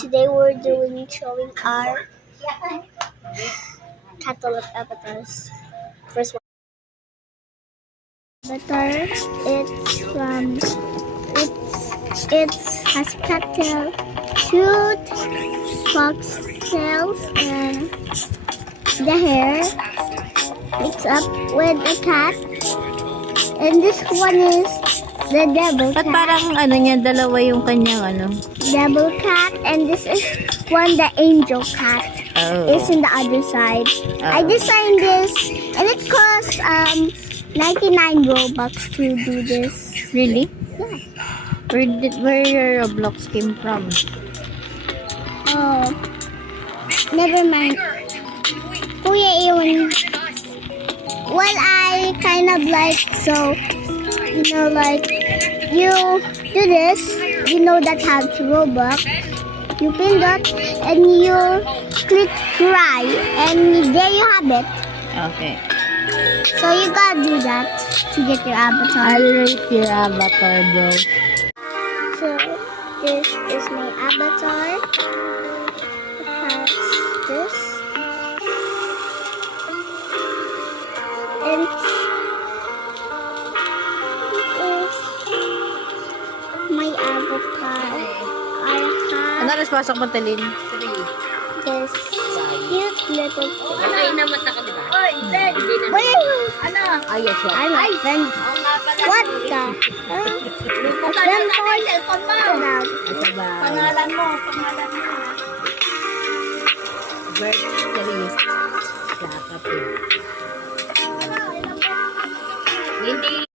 Today we're showing our catalog avatars. First one. Avatar. It has cattail, tooth, fox tails, and the hair. It's up with a cat. And this one is the devil Ba't cat. parang ano niya, dalawa yung kanyang ano? Devil cat, and this is one, the angel cat. Oh. It's in the other side. I designed this, and it costs 99 Robux to do this. Really? Yeah. Where your Roblox came from? Oh, never mind. Kuya Ewan. Well, I kind of like, so, like, you do this, you know that has Robux, you pin that, and you click try, and there you have it. Okay. So you gotta do that to get your avatar. I'll rate your avatar, bro. So this is my avatar. It has this. And this is my avatar. I Ano have oras pasok mo, Talin? this cute little thing. Naman na ka, diba? Oy, Ben! Wait! Ano? Ayos siya. I'm a friend. Oo nga pala. What the? A friend for cellphone mo. Pangalan mo. Pangalan mo. Bert, Talin. Dapat eh. Hindi.